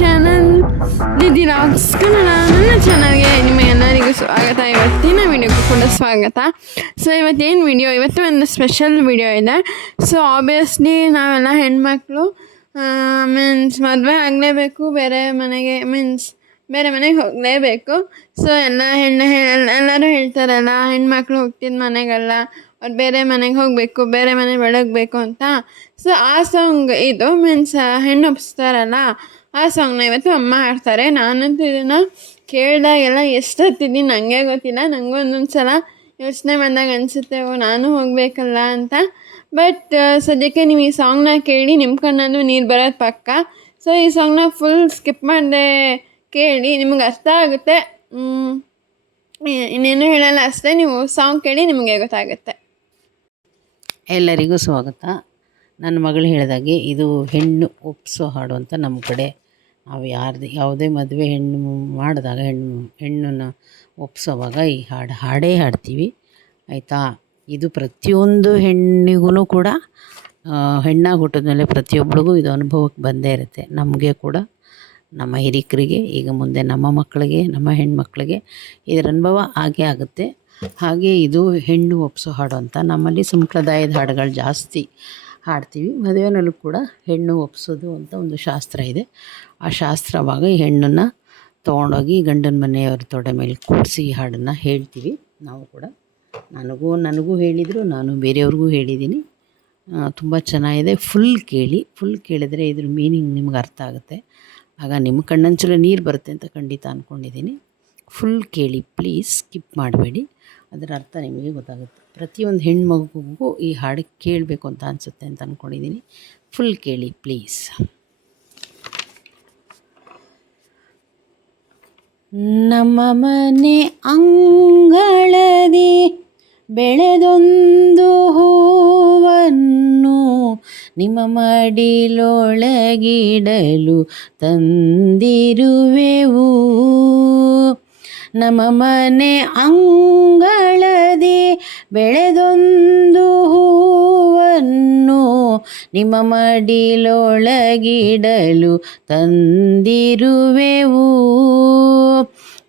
Channel DD racks Kannada. ನನ್ನ ಚಾನಲ್ಗೆ ನಿಮಗೆಲ್ಲರಿಗೂ ಸ್ವಾಗತ. ಇವತ್ತಿನ ವಿಡಿಯೋಗೂ ಕೂಡ ಸ್ವಾಗತ. ಸೊ ಇವತ್ತೇನು ವಿಡಿಯೋ, ಇವತ್ತು ಒಂದು ಸ್ಪೆಷಲ್ ವಿಡಿಯೋ ಇದೆ. ಸೊ ಆಬ್ವಿಯಸ್ಲಿ ನಾವೆಲ್ಲ ಹೆಣ್ಮಕ್ಳು ಮೀನ್ಸ್ ಮದುವೆ ಆಗಲೇಬೇಕು, ಬೇರೆ ಮನೆಗೆ ಹೋಗಲೇಬೇಕು. ಸೊ ಎಲ್ಲರೂ ಹೇಳ್ತಾರಲ್ಲ, ಹೆಣ್ಮಕ್ಳು ಹುಟ್ಟಿದ ಮನೆಗಲ್ಲ, ಅವ್ರು ಬೇರೆ ಮನೆಗೆ ಹೋಗಬೇಕು, ಬೇರೆ ಮನೆ ಬೆಳಗಬೇಕು ಅಂತ. ಸೊ ಆ ಸಾಂಗ್ ಇದು ಮೀನ್ಸ್ ಹೆಣ್ಣು ಒಪ್ಪಿಸ್ತಾರಲ್ಲ, ಆ ಸಾಂಗ್ನ ಇವತ್ತು ಅಮ್ಮ ಹಾಡ್ತಾರೆ. ನಾನಂತೂ ಇದನ್ನು ಕೇಳಿದಾಗೆಲ್ಲ ಎಷ್ಟು ಹತ್ತಿದ್ದೀನಿ ನನಗೆ ಗೊತ್ತಿಲ್ಲ. ನನಗೂ ಒಂದೊಂದು ಸಲ ಯೋಚನೆ ಬಂದಾಗ ಅನಿಸುತ್ತೆ, ನಾನು ಹೋಗಬೇಕಲ್ಲ ಅಂತ. ಬಟ್ ಸದ್ಯಕ್ಕೆ ನೀವು ಈ ಸಾಂಗ್ನ ಕೇಳಿ ನಿಮ್ಮ ಕಣ್ಣಲ್ಲೂ ನೀರು ಬರೋದು ಪಕ್ಕ. ಸೊ ಈ ಸಾಂಗ್ನ ಫುಲ್ ಸ್ಕಿಪ್ ಮಾಡದೆ ಕೇಳಿ, ನಿಮಗೆ ಅರ್ಥ ಆಗುತ್ತೆ. ಇನ್ನೇನು ಹೇಳಲ್ಲ, ಅಷ್ಟೇ. ನೀವು ಸಾಂಗ್ ಕೇಳಿ ನಿಮಗೆ ಗೊತ್ತಾಗುತ್ತೆ. ಎಲ್ಲರಿಗೂ ಸ್ವಾಗತ. ನನ್ನ ಮಗಳು ಹೇಳಿದಾಗೆ ಇದು ಹೆಣ್ಣು ಒಪ್ಪಿಸೋ ಹಾಡು ಅಂತ. ನಮ್ಮ ಕಡೆ ನಾವು ಯಾವುದೇ ಮದುವೆ ಹೆಣ್ಣು ಮಾಡಿದಾಗ ಹೆಣ್ಣನ್ನು ಒಪ್ಪಿಸೋವಾಗ ಈ ಹಾಡೇ ಹಾಡ್ತೀವಿ, ಆಯಿತಾ. ಇದು ಪ್ರತಿಯೊಂದು ಹೆಣ್ಣಿಗೂ ಕೂಡ ಹೆಣ್ಣಾಗಿ ಹುಟ್ಟಿದ್ಮೇಲೆ ಪ್ರತಿಯೊಬ್ಬಳಿಗೂ ಇದು ಅನುಭವಕ್ಕೆ ಬಂದೇ ಇರುತ್ತೆ. ನಮಗೆ ಕೂಡ, ನಮ್ಮ ಹಿರಿಕರಿಗೆ, ಈಗ ಮುಂದೆ ನಮ್ಮ ಮಕ್ಕಳಿಗೆ, ನಮ್ಮ ಹೆಣ್ಮಕ್ಳಿಗೆ ಇದರ ಅನುಭವ ಆಗೇ ಆಗುತ್ತೆ. ಹಾಗೆ ಇದು ಹೆಣ್ಣು ಒಪ್ಪಿಸೋ ಹಾಡು ಅಂತ. ನಮ್ಮಲ್ಲಿ ಸಂಪ್ರದಾಯದ ಹಾಡುಗಳು ಜಾಸ್ತಿ ಹಾಡ್ತೀವಿ. ಮದುವೆನಲ್ಲೂ ಕೂಡ ಹೆಣ್ಣು ಒಪ್ಪಿಸೋದು ಅಂತ ಒಂದು ಶಾಸ್ತ್ರ ಇದೆ. ಆ ಶಾಸ್ತ್ರವಾಗ ಈ ಹೆಣ್ಣನ್ನು ತೊಗೊಂಡೋಗಿ ಗಂಡನ ಮನೆಯವ್ರ ತೊಡೆ ಮೇಲೆ ಕೂಡಿಸಿ ಈ ಹಾಡನ್ನು ಹೇಳ್ತೀವಿ. ನಾವು ಕೂಡ ನನಗೂ ಹೇಳಿದರು, ನಾನು ಬೇರೆಯವ್ರಿಗೂ ಹೇಳಿದ್ದೀನಿ. ತುಂಬ ಚೆನ್ನಾಗಿದೆ. ಫುಲ್ ಕೇಳಿದರೆ ಇದ್ರ ಮೀನಿಂಗ್ ನಿಮ್ಗೆ ಅರ್ಥ ಆಗುತ್ತೆ. ಆಗ ನಿಮ್ಮ ಕಣ್ಣಂಚಲು ನೀರು ಬರುತ್ತೆ ಅಂತ ಖಂಡಿತ ಅಂದ್ಕೊಂಡಿದ್ದೀನಿ. ಫುಲ್ ಕೇಳಿ ಪ್ಲೀಸ್, ಸ್ಕಿಪ್ ಮಾಡಬೇಡಿ. ಅದರ ಅರ್ಥ ನಿಮಗೆ ಗೊತ್ತಾಗುತ್ತೆ. ಪ್ರತಿಯೊಂದು ಹೆಣ್ಮಗುಗೂ ಈ ಹಾಡು ಕೇಳಬೇಕು ಅಂತ ಅನಿಸುತ್ತೆ ಅಂತ ಅಂದ್ಕೊಂಡಿದ್ದೀನಿ. ಫುಲ್ ಕೇಳಿ ಪ್ಲೀಸ್. ನಮ್ಮ ಮನೆ ಅಂಗಳದಿ ಬೆಳೆದೊಂದು ಹೂವನ್ನು ನಿಮ್ಮ ಮಡಿಲೊಳಗಿಡಲು ತಂದಿರುವೆವು. ನಮ್ಮ ಮನೆ ಅಂಗಳದಿ ಬೆಳೆದೊಂದು ಹೂವನ್ನು ನಿಮ್ಮ ಮಡಿಲೊಳಗಿಡಲು ತಂದಿರುವೆವು.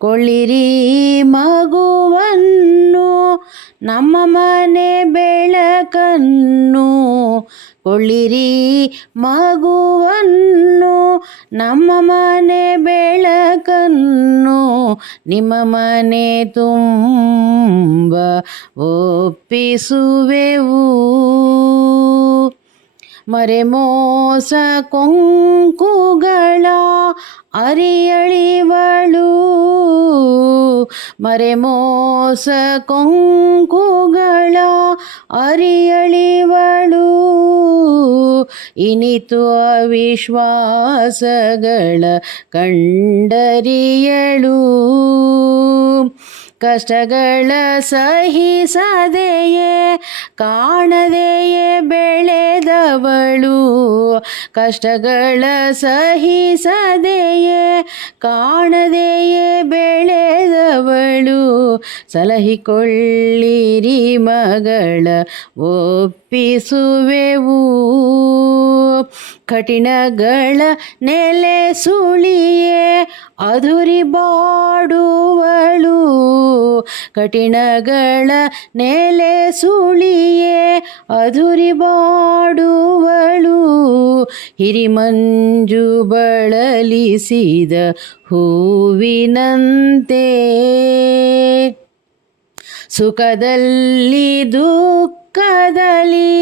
ಕೊಳ್ಳಿರಿ ಮಗುವನ್ನು, ನಮ್ಮ ಮನೆ ಬೆಳಕನ್ನು. ಕೊಳ್ಳಿರಿ ಮಗುವನ್ನು, ನಮ್ಮ ಮನೆ ಬೆಳಕನ್ನು. ನಿಮ್ಮ ಮನೆ ತುಂಬ ಒಪ್ಪಿಸುವೆವು. ಮರೆಮೋಸ ಕೊಂಕುಗಳ ಅರಿಯಳಿವಳು. ಮರೆಮೋಸ ಕೊಂಕುಗಳ ಅರಿಯಳಿವಳು. ಇನಿತು ಅವಿಶ್ವಾಸಗಳ ಕಂಡರಿಯಳು. ಕಷ್ಟಗಳ ಸಹಿಸದೆಯೇ ಕಾಣದೆಯೇ ಬೆಳೆದವಳು. ಕಷ್ಟಗಳ ಸಹಿಸದೆಯೇ ಕಾಣದೆಯೇ ಬೆಳೆದವಳು. ಸಲಹಿಕೊಳ್ಳಿರಿ ಮಗಳ ಒಪ್ಪಿಸುವೆವು. ಕಠಿಣಗಳ ನೆಲೆ ಸುಳಿಯೇ ಅಧುರಿ ಬಾಡುವಳು. ಕಠಿಣಗಳ ನೆಲೆ ಸುಳಿಯೇ ಅಧುರಿ ಬಾಡುವಳು. ಹಿರಿಮಂಜು ಬಳಲಿಸಿದ ಹೂವಿನಂತೆ ಸುಖದಲ್ಲಿ ದುಃಖದಲ್ಲಿ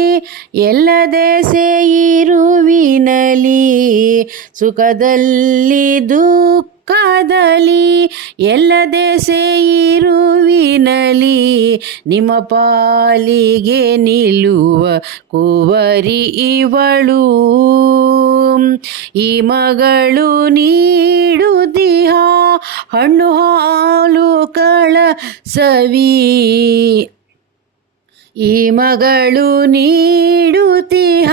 ಎಲ್ಲದೆ ಸೇರುವಿನಲಿ. ಸುಖದಲ್ಲಿ ದುಃಖದಲ್ಲಿ ಎಲ್ಲದೆ ಸೇರುವಿನಲಿ. ನಿಮ್ಮ ಪಾಲಿಗೆ ನಿಲ್ಲುವ ಕುವರಿ ಇವಳು. ಈ ಮಗಳು ನೀಡುತ್ತಿಹ ಹಣ್ಣು ಹಾಲು ಕಳಸವಿ. ಈ ಮಗಳು ನೀಡುತ್ತಿಹ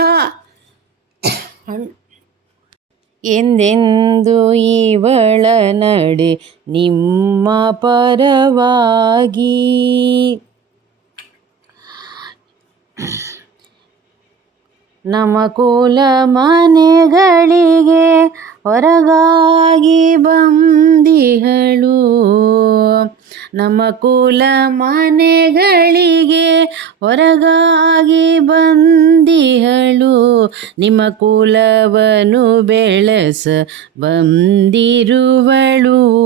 ಎಂದೆಂದು ಇವಳ ನಡೆ ನಿಮ್ಮ ಪರವಾಗಿ. ನಮ್ಮ ಕುಲ ಮನೆಗಳಿಗೆ ಹೊರಗಾಗಿ ಬಂದಿಹಳು. ನಮ್ಮ ಕುಲ ಮನೆಗಳಿಗೆ ಹೊರಗಾಗಿ ಬಂದಿಹಳು. ನಿಮ್ಮ ಕುಲವನ್ನು ಬೆಳೆಸ ಬಂದಿರುವಳು.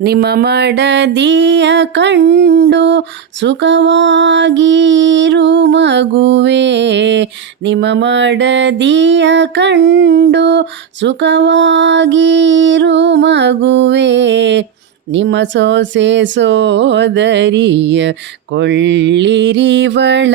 ನಿಮ್ಮ ಮಡದಿಯ ಕಂಡು ಸುಖವಾಗಿರು ಮಗುವೆ. ನಿಮ್ಮ ಮಡದಿಯ ಕಂಡು ಸುಖವಾಗಿರು ಮಗುವೆ. ನಿಮ್ಮ ಸೊಸೆ ಸೋದರಿಯ ಕೊಳ್ಳಿರಿವಳ.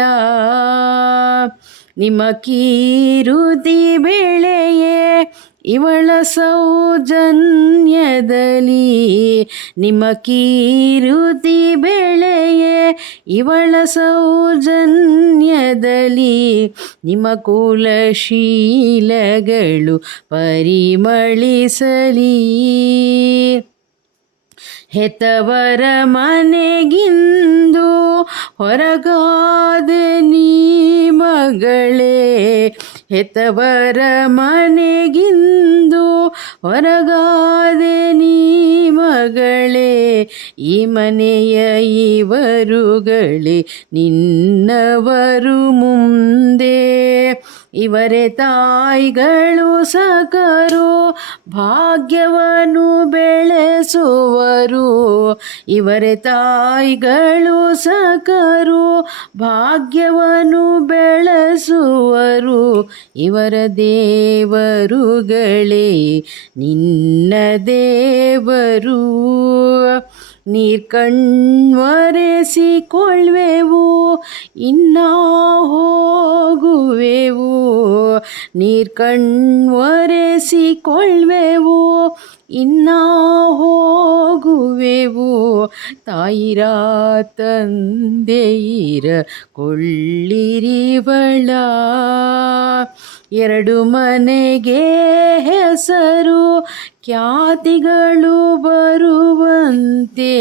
ನಿಮ್ಮ ಕೀರುತಿ ಬೆಳೆಯೇ ಇವಳ ಸೌಜನ್ಯದಲ್ಲಿ. ನಿಮ್ಮ ಕೀರುತಿ ಬೆಳೆಯೇ ಇವಳ ಸೌಜನ್ಯದಲ್ಲಿ. ನಿಮ್ಮ ಕುಲಶೀಲಗಳು ಪರಿಮಳಿಸಲಿ. ಹೆತ್ತವರ ಮನೆಗಿಂದು ಹೊರಗಾದೆ ನೀ ಮಗಳೇ. ಹೆತ್ತವರ ಮನೆಗಿಂದು ಹೊರಗಾದೆ ನೀ ಮಗಳೇ. ಈ ಮನೆಯ ಇವರುಗಳೇ ನಿನ್ನವರು ಮುಂದೆ. ಇವರೇ ತಾಯಿಗಳು ಸಕರು ಭಾಗ್ಯವನ್ನು ಬೆಳೆಸುವರು. ಇವರೇ ತಾಯಿಗಳು ಸಕರು ಭಾಗ್ಯವನ್ನು ಬೆಳೆಸುವರು. ಇವರ ದೇವರುಗಳೇ ನಿನ್ನ ದೇವರು. ನೀರ್ಕಣ್ವರೆಸಿಕೊಳ್ಳುವೆವು ಇನ್ನ ಹೋಗುವೆವು. ನೀರ್ಕಣ್ವರೆಸಿಕೊಳ್ಳುವೆವು ಇನ್ನ ಹೋಗುವೆವು. ತಾಯಿರ ತಂದೆಯಿರ ಕೊಳ್ಳಿರಿವಳ. ಎರಡು ಮನೆಗೆ ಹೆಸರು ಖ್ಯಾತಿಗಳು ಬರುವಂತೆ.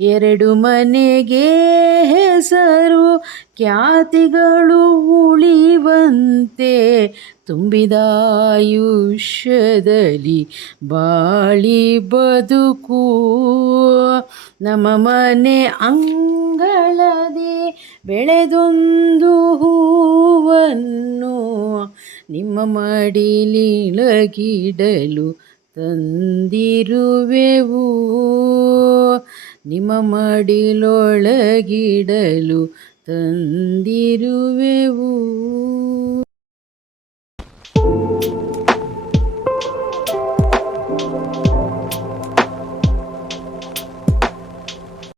ಎರಡು ಮನೆಗೆ ಹೆಸರು ಖ್ಯಾತಿಗಳು ಉಳಿವಂತೆ. ತುಂಬಿದಾಯುಷ್ಯದಲ್ಲಿ ಬಾಳಿ ಬದುಕು. ನಮ್ಮ ಮನೆ ಅಂಗಳದಿ ಬೆಳೆದೊಂದು ಹೂವನ್ನು ನಿಮ್ಮ ಮಡಿಲಿಳಗಿಡಲು ತಂದಿರುವೆವು. ನಿಮ್ಮ ಮಡಿಲೊಳಗಿಡಲು ತಂದಿರುವೆವು.